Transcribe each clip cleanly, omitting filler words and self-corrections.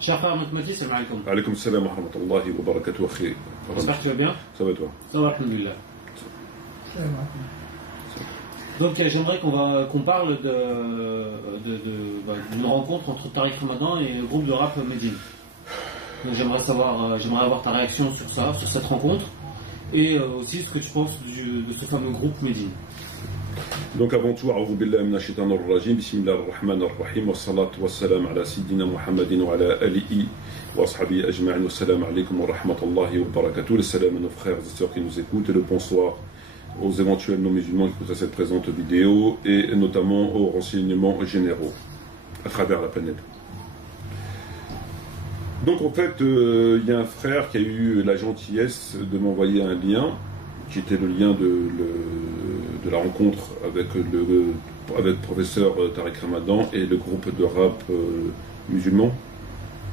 Cher frère Matmati, salam alaikum. Alaykoum salam wa rahmatullahi wa barakatuh. J'espère que tu vas bien. Ça va toi? Ça va, alhamdoulilah. Donc j'aimerais qu'on parle d'une rencontre entre Tariq Ramadan et le groupe de rap Medine. Donc j'aimerais avoir ta réaction sur ça, sur cette rencontre, et aussi ce que tu penses de ce fameux groupe Medine. Donc avant tout, a'oudhu billahi minash shaitanir rajim, bismillahir rahmanir rahim, wa salatu wa salam ala sayyidina Muhammadin wa ala alihi wa ashabihi ajma'in, wa salam alaykum wa rahmatullahi wa barakatuh. Le salam à nos frères et sœurs qui nous écoutent, et le bonsoir aux éventuels non-musulmans qui écoutent cette présente vidéo, et notamment aux renseignements généraux à travers la planète. Donc en fait, il y a un frère qui a eu la gentillesse de m'envoyer un lien, qui était le lien de la rencontre avec le professeur Tariq Ramadan et le groupe de rap musulman.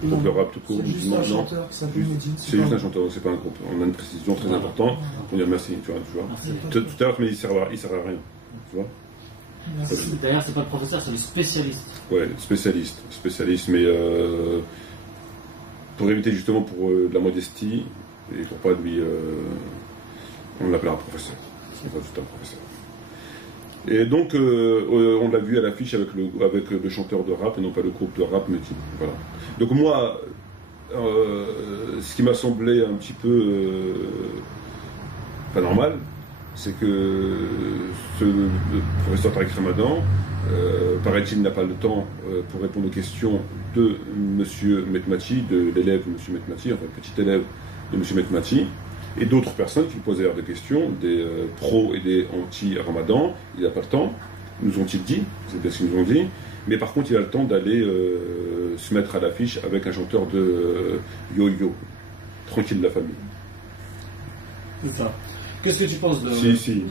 Le groupe de rap tout court musulman. C'est juste un chanteur, ça s'appelle Medine. C'est juste un chanteur, donc c'est pas un groupe. On a une précision très importante. On dit merci, tu vois. Tout à l'heure, mais il sert à rien. Tu vois. D'ailleurs, c'est pas le professeur, c'est le spécialiste. Ouais, spécialiste, mais pour éviter justement pour de la modestie et pour pas lui, on l'appellera professeur. On va juste un professeur. Et donc, on l'a vu à l'affiche avec le chanteur de rap et non pas le groupe de rap Medine. Voilà. Donc moi, ce qui m'a semblé un petit peu pas normal, c'est que le professeur Tariq Ramadan, paraît-il, n'a pas le temps pour répondre aux questions de M. Metmati, de l'élève de M. Metmati, enfin petit élève de M. Metmati, et d'autres personnes qui lui posaient des questions, des pros et des anti-Ramadan. Il n'a pas le temps, nous ont-ils dit, c'est bien ce qu'ils nous ont dit, mais par contre il a le temps d'aller se mettre à l'affiche avec un chanteur de yo-yo, tranquille de la famille. C'est ça. Qu'est-ce que tu penses de... Si.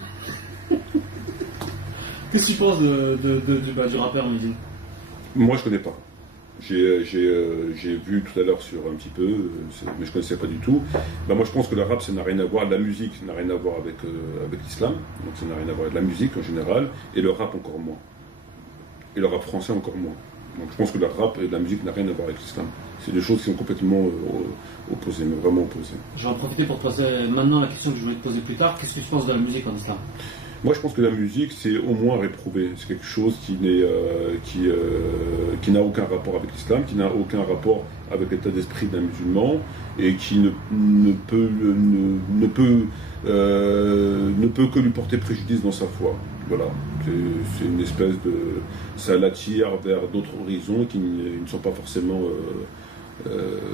Qu'est-ce que tu penses du rappeur Medine? Moi je connais pas. J'ai vu tout à l'heure sur un petit peu, mais je ne connaissais pas du tout. Moi je pense que le rap ça n'a rien à voir, la musique n'a rien à voir avec l'islam, donc ça n'a rien à voir avec la musique en général, et le rap encore moins. Et le rap français encore moins. Donc je pense que le rap et la musique n'a rien à voir avec l'islam. C'est des choses qui sont complètement opposées, mais vraiment opposées. Je vais en profiter pour te poser maintenant la question que je voulais te poser plus tard. Qu'est-ce que tu penses de la musique en islam? Moi, je pense que la musique, c'est au moins réprouvé. C'est quelque chose qui n'a aucun rapport avec l'islam, qui n'a aucun rapport avec l'état d'esprit d'un musulman, et qui ne peut que lui porter préjudice dans sa foi. Voilà. C'est une espèce de... Ça l'attire vers d'autres horizons qui ne sont pas forcément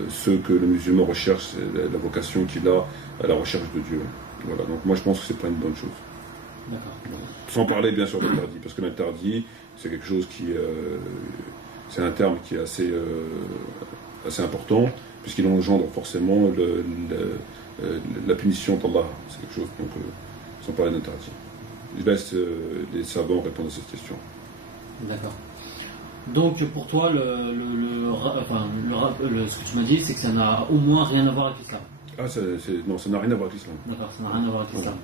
ceux que le musulman recherche, la vocation qu'il a à la recherche de Dieu. Voilà. Donc moi, je pense que c'est pas une bonne chose. Sans parler bien sûr de l'interdit, parce que l'interdit c'est quelque chose qui c'est un terme qui est assez important, puisqu'il engendre forcément la punition d'Allah. C'est quelque chose, donc sans parler d'interdit. Je laisse les savants répondre à cette question. D'accord. Donc pour toi, ce que tu m'as dit, c'est que ça n'a au moins rien à voir avec l'islam. Ah, non, ça n'a rien à voir avec l'islam. D'accord, ça n'a rien à voir avec l'islam.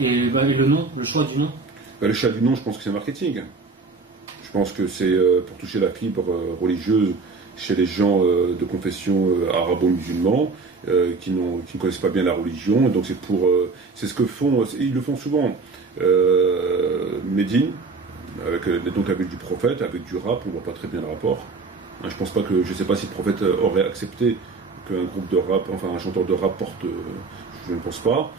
Et le nom, le choix du nom? Le choix du nom, je pense que c'est marketing. Je pense que c'est pour toucher la fibre religieuse chez les gens de confession arabo-musulman qui ne connaissent pas bien la religion. Donc c'est ce que font, ils le font souvent. Medine, avec du prophète, avec du rap, on ne voit pas très bien le rapport. Hein, je ne sais pas si le prophète aurait accepté qu'un groupe de rap, enfin un chanteur de rap porte, je ne pense pas.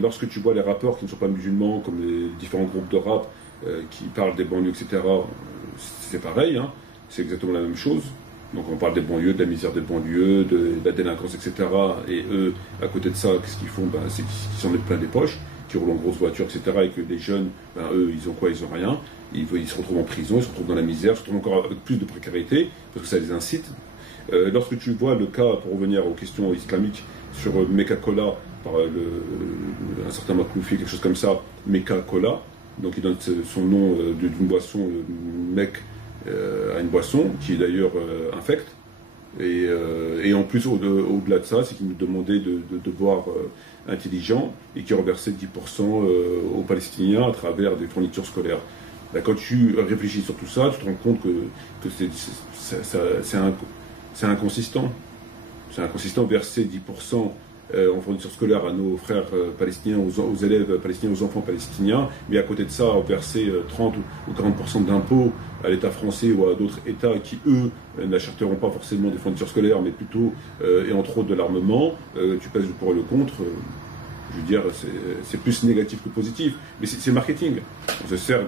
Lorsque tu vois les rappeurs qui ne sont pas musulmans, comme les différents groupes de rap qui parlent des banlieues, etc., c'est pareil, hein, c'est exactement la même chose. Donc on parle des banlieues, de la misère des banlieues, de la délinquance, etc. Et eux, à côté de ça, qu'est-ce qu'ils font? C'est qu'ils s'en mettent plein des poches, qui roulent en grosse voiture, etc. Et que les jeunes, eux, ils ont quoi? Ils ont rien. Ils se retrouvent en prison, ils se retrouvent dans la misère, ils se retrouvent encore avec plus de précarité, parce que ça les incite. Lorsque tu vois le cas, pour revenir aux questions islamiques, sur Mecca-Cola, par un certain Makloufi, quelque chose comme ça, Mecca-Cola, donc il donne son nom d'une boisson, mec, à une boisson, qui est d'ailleurs infecte, et en plus, au-delà de ça, c'est qu'il nous demandait de boire intelligent, et qui reversait 10% aux Palestiniens à travers des fournitures scolaires. Là, quand tu réfléchis sur tout ça, tu te rends compte que c'est inconsistant. C'est inconsistant verser 10% en fourniture scolaire à nos frères palestiniens, aux élèves palestiniens, aux enfants palestiniens, mais à côté de ça, verser 30 ou 40% d'impôts à l'État français ou à d'autres États qui, eux, n'achèteront pas forcément des fournitures scolaires, mais plutôt, et entre autres, de l'armement. Tu pèses le pour et le contre. Je veux dire, c'est plus négatif que positif. Mais c'est marketing. On se sert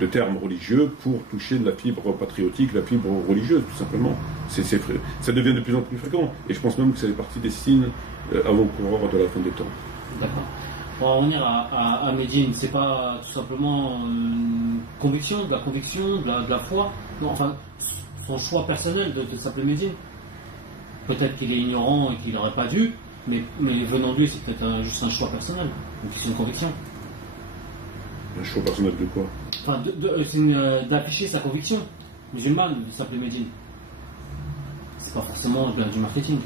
de termes religieux pour toucher de la fibre patriotique, la fibre religieuse, tout simplement. Ça devient de plus en plus fréquent. Et je pense même que ça fait partie des signes avant-coureurs de la fin des temps. D'accord. Pour revenir à Medine, c'est pas tout simplement une conviction, de la conviction, de la foi. Non, enfin, son choix personnel de s'appeler Medine. Peut-être qu'il est ignorant et qu'il n'aurait pas dû, mais venant de lui, c'est peut-être juste un choix personnel. Donc c'est une conviction. Un choix personnel de quoi? Enfin, d'afficher sa conviction musulmane, de s'appeler Medine. C'est pas forcément du marketing.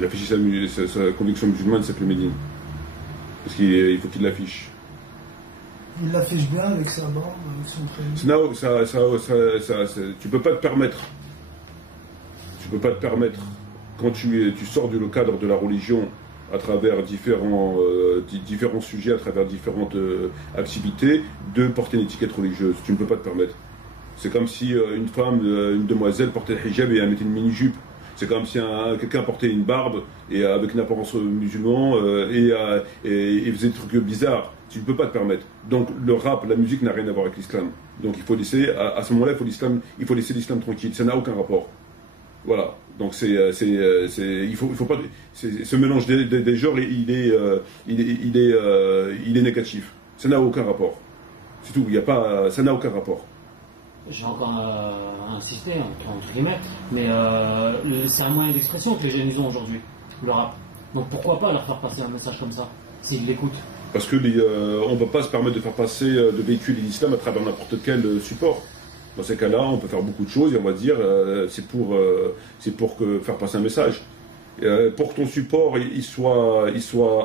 D'afficher sa conviction musulmane, s'appeler Medine. Parce qu'il faut qu'il l'affiche. Il l'affiche bien avec sa barbe, avec son prénom. Tu peux pas te permettre. Tu peux pas te permettre, quand tu sors du cadre de la religion, à travers différents sujets, à travers différentes activités, de porter une étiquette religieuse. Tu ne peux pas te permettre. C'est comme si une femme, une demoiselle portait le hijab et elle mettait une mini-jupe. C'est comme si quelqu'un portait une barbe et avec une apparence musulman et faisait des trucs bizarres. Tu ne peux pas te permettre. Donc le rap, la musique n'a rien à voir avec l'islam. Donc il faut laisser, à ce moment-là, il faut laisser l'islam tranquille. Ça n'a aucun rapport. Voilà. Donc il faut pas. Ce mélange des genres, il est négatif. Ça n'a aucun rapport. C'est tout. Ça n'a aucun rapport. J'ai encore insisté, entre guillemets, mais c'est un moyen d'expression que les jeunes ont aujourd'hui, le rap. Donc pourquoi pas leur faire passer un message comme ça, s'ils l'écoutent? Parce que on ne peut pas se permettre de faire passer, de véhiculer l'islam à travers n'importe quel support. Dans ces cas-là, on peut faire beaucoup de choses et on va dire c'est pour faire passer un message. Pour que ton support il soit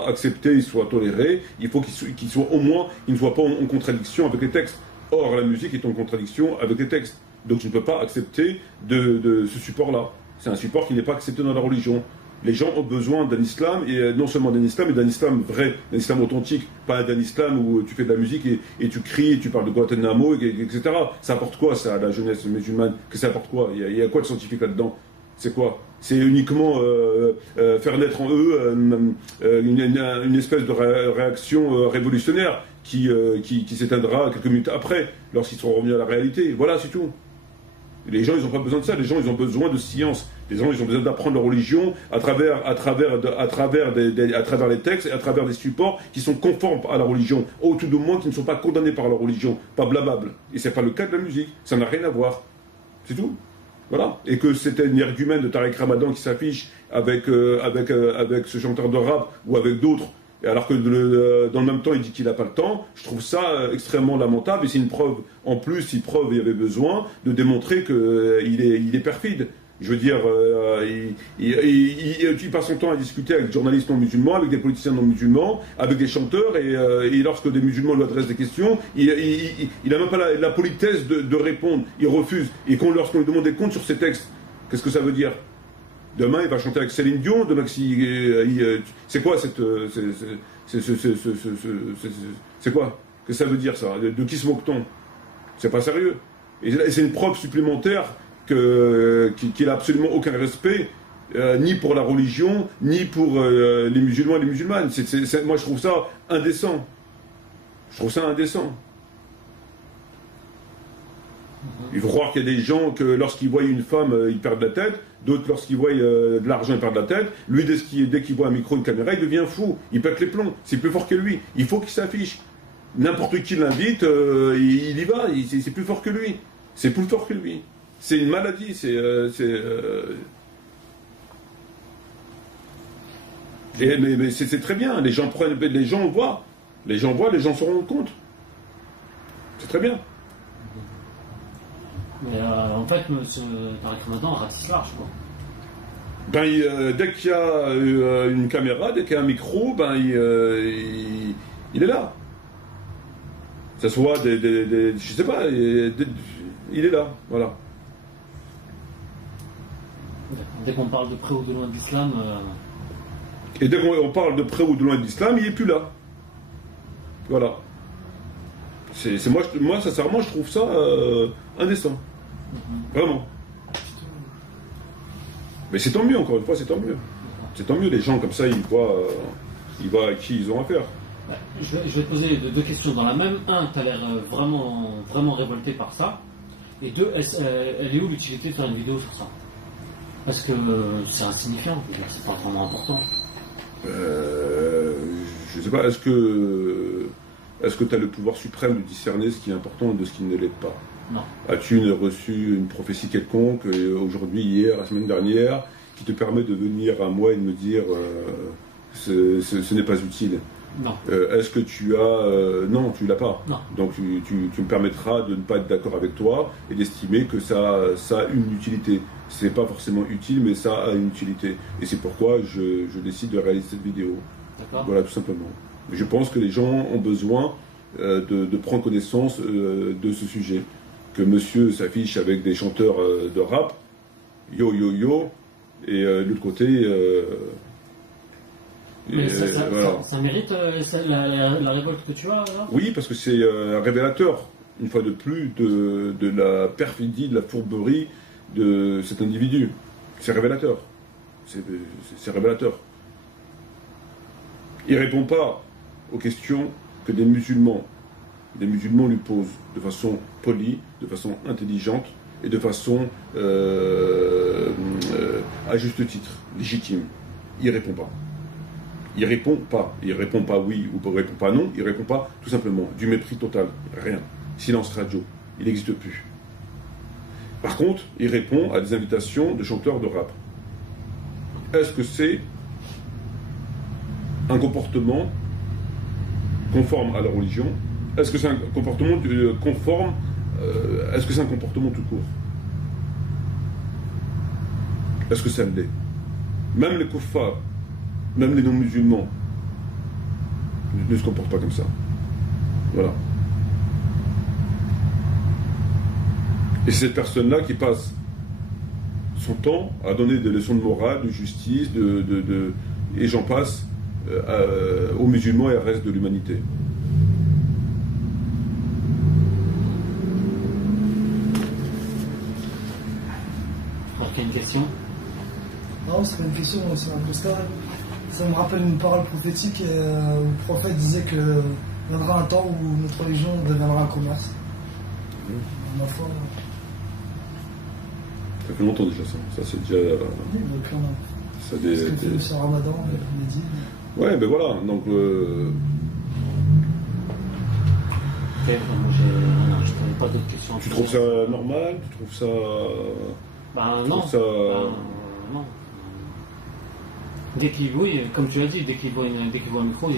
accepté, il soit toléré, il faut qu'il soit au moins, il ne soit pas en contradiction avec les textes. Or, la musique est en contradiction avec les textes. Donc, tu ne peux pas accepter de ce support-là. C'est un support qui n'est pas accepté dans la religion. Les gens ont besoin d'un islam, et non seulement d'un islam, mais d'un islam vrai, d'un islam authentique, pas d'un islam où tu fais de la musique et tu cries, et tu parles de Guantanamo, etc. Ça apporte quoi, ça, à la jeunesse musulmane? Que ça apporte quoi? Il y a quoi de scientifique là-dedans? C'est quoi? C'est uniquement faire naître en eux une espèce de réaction révolutionnaire qui s'éteindra quelques minutes après, lorsqu'ils seront revenus à la réalité. Voilà, c'est tout. Les gens, ils n'ont pas besoin de ça. Les gens, ils ont besoin de science. Les gens, ils ont besoin d'apprendre leur religion à travers les textes et à travers des supports qui sont conformes à la religion, ou tout du moins qui ne sont pas condamnés par la religion, pas blâmables. Et c'est pas le cas de la musique. Ça n'a rien à voir. C'est tout. Voilà. Et que c'était une argument de Tariq Ramadan qui s'affiche avec ce chanteur de rap ou avec d'autres, alors que dans le même temps il dit qu'il n'a pas le temps. Je trouve ça extrêmement lamentable et c'est une preuve, en plus, si preuve il y avait besoin, de démontrer qu'il est perfide. Je veux dire, il passe son temps à discuter avec des journalistes non musulmans, avec des politiciens non musulmans, avec des chanteurs, et lorsque des musulmans lui adressent des questions, il n'a même pas la politesse de répondre. Il refuse. Et lorsqu'on lui demande des comptes sur ses textes, qu'est-ce que ça veut dire? Demain, il va chanter avec Céline Dion. Demain, c'est quoi c'est quoi? Que ça veut dire, ça? De qui se moque-t-on? C'est pas sérieux. Et c'est une preuve supplémentaire qu'il n'a absolument aucun respect, ni pour la religion, ni pour les musulmans et les musulmanes. Moi, je trouve ça indécent. Je trouve ça indécent. Il faut croire qu'il y a des gens que lorsqu'ils voient une femme, ils perdent la tête. D'autres, lorsqu'ils voient de l'argent, ils perdent la tête. Lui, dès qu'il voit un micro, une caméra, il devient fou. Il pète les plombs. C'est plus fort que lui. Il faut qu'il s'affiche. N'importe qui l'invite, il y va. C'est plus fort que lui. C'est plus fort que lui. C'est une maladie. Mais c'est très bien. Les gens voient. Les gens se rendent compte. C'est très bien. Mais en fait, M. Tariq Ramadan ratisse large, quoi. Dès qu'il y a une caméra, dès qu'il y a un micro, il est là. Que ce soit je sais pas, il est là, voilà. Dès qu'on parle de près ou de loin de l'islam... Et dès qu'on parle de près ou de loin de l'islam, il n'est plus là. Voilà. Moi, sincèrement, je trouve ça indécent. Vraiment. Mais c'est tant mieux, encore une fois, c'est tant mieux. C'est tant mieux, les gens comme ça, ils voient à qui ils ont affaire. Je vais te poser deux questions dans la même. Un, tu as l'air vraiment révolté par ça. Et deux, elle est où l'utilité de faire une vidéo sur ça? Parce que c'est insignifiant, c'est pas vraiment important. Je sais pas, est-ce que tu as le pouvoir suprême de discerner ce qui est important de ce qui ne l'est pas? Non. As-tu reçu une prophétie quelconque, aujourd'hui, hier, la semaine dernière, qui te permet de venir à moi et de me dire ce n'est pas utile? Non. Est-ce que tu as... non, tu l'as pas. Non. Donc tu me permettras de ne pas être d'accord avec toi et d'estimer que ça a une utilité. C'est pas forcément utile, mais ça a une utilité. Et c'est pourquoi je décide de réaliser cette vidéo. D'accord. Voilà, tout simplement. Je pense que les gens ont besoin de prendre connaissance de ce sujet. Que monsieur s'affiche avec des chanteurs de rap, yo yo yo, et de l'autre côté... Mais ça mérite la révolte que tu as là? Oui, parce que c'est un révélateur, une fois de plus, de la perfidie, de la fourberie de cet individu. C'est révélateur. C'est révélateur. Il ne répond pas aux questions que des musulmans lui posent de façon polie, de façon intelligente et de façon à juste titre, légitime. Il ne répond pas. Il répond pas. Il répond pas oui ou il répond pas non. Il répond pas tout simplement. Du mépris total. Rien. Silence radio. Il n'existe plus. Par contre, il répond à des invitations de chanteurs de rap. Est-ce que c'est un comportement conforme à la religion? Est-ce que c'est un comportement conforme? Est-ce que c'est un comportement tout court? Est-ce que ça l'est? Même les kuffars, même les non-musulmans ne se comportent pas comme ça. Voilà. Et c'est cette personne-là qui passe son temps à donner des leçons de morale, de justice, et j'en passe aux musulmans et au reste de l'humanité. Ok, une question? Non, c'est pas une question, c'est un constat. Ça me rappelle une parole prophétique où le prophète disait qu'il viendra un temps où notre religion deviendra un commerce. Ma foi. Ça fait longtemps déjà ça. Ça c'est déjà. Oui, depuis on a. Ça fait ce Ramadan, Mehdi. Ouais, ben voilà. Donc. Je n'ai pas d'autres questions. Tu trouves ça normal? Tu trouves ça. Ben non. Non. Dès qu'il voit, comme tu l'as dit, dès qu'il voit un micro, il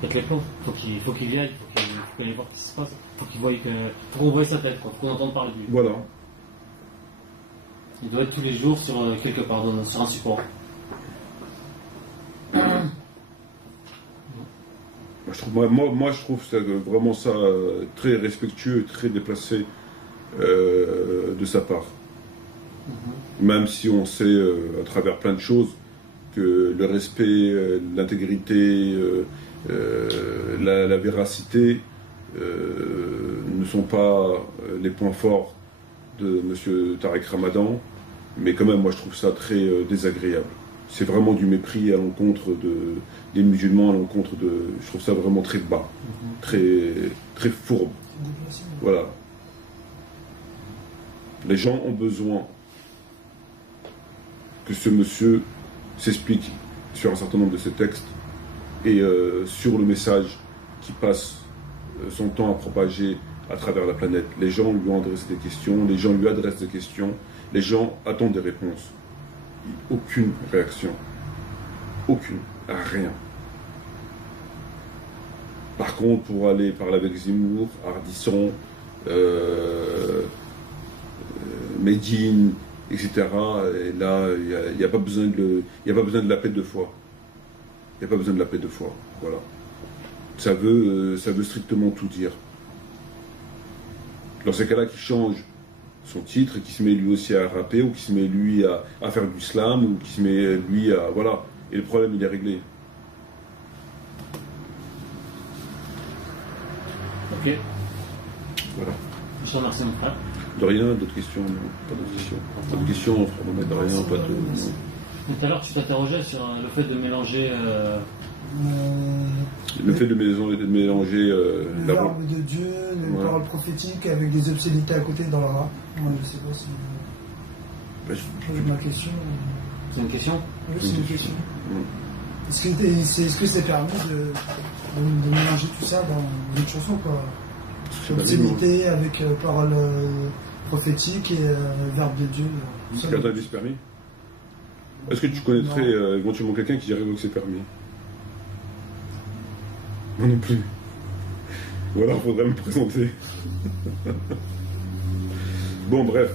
pète les plombs. Faut qu'il vienne, faut qu'il aille voir ce qui se passe. Faut qu'on voie sa tête, faut qu'on entende parler de lui. Voilà. Il doit être tous les jours sur quelque part, sur un support. Moi, je trouve ça, vraiment ça très respectueux, très déplacé de sa part. Même si on sait à travers plein de choses que le respect, l'intégrité, la véracité ne sont pas les points forts de M. Tariq Ramadan, mais quand même moi je trouve ça très désagréable. C'est vraiment du mépris à l'encontre des musulmans, à l'encontre de... Je trouve ça vraiment très bas, très fourbe. Voilà. Les gens ont besoin que ce monsieur s'explique sur un certain nombre de ses textes et sur le message qui passe son temps à propager à travers la planète. Les gens lui ont adressé des questions, les gens lui adressent des questions, les gens attendent des réponses. Aucune réaction. Aucune. Rien. Par contre, pour aller parler avec Zemmour, Ardisson, Medine, etc., et là, il n'y a pas besoin de la paix de foi. Il n'y a pas besoin de la paix de foi. Voilà. Ça veut strictement tout dire. Dans ces cas-là, qui change son titre, et qui se met lui aussi à rapper, ou qui se met lui à faire du slam, ou qui se met lui à... Voilà. Et le problème, il est réglé. Ok. Voilà. Je te remercie, mon frère. De rien, d'autres questions? Non, pas d'autres questions. Pas de questions, frère Mohamed, de rien, pas de... non. Tout à l'heure, tu t'interrogeais sur le fait de mélanger... Le fait de mélanger le la verbe de Dieu, les Ouais. paroles prophétiques avec des obscénités à côté dans le rap. Moi, je sais pas si. Ben, Pose ma question. C'est une question? Oui, c'est une question. Mm. Est-ce que c'est permis de mélanger tout ça dans une chanson, quoi? C'est pas Obscénité avec paroles prophétiques et verbe de Dieu. Est-ce qu'un c'est permis? Est-ce que tu connaîtrais éventuellement quelqu'un qui dirait que c'est permis? Moi non plus. Ou alors, il faudrait me présenter. Bon, bref.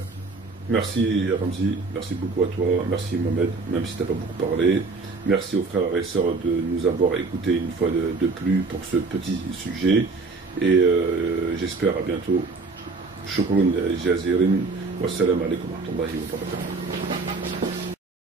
Merci Ramzi, merci beaucoup à toi, merci Mohamed, même si tu n'as pas beaucoup parlé. Merci aux frères et sœurs de nous avoir écoutés une fois de plus pour ce petit sujet. Et j'espère à bientôt. Shukran jazirin. Wassalamu alaikum wa rahmatullahi wa barakatuh.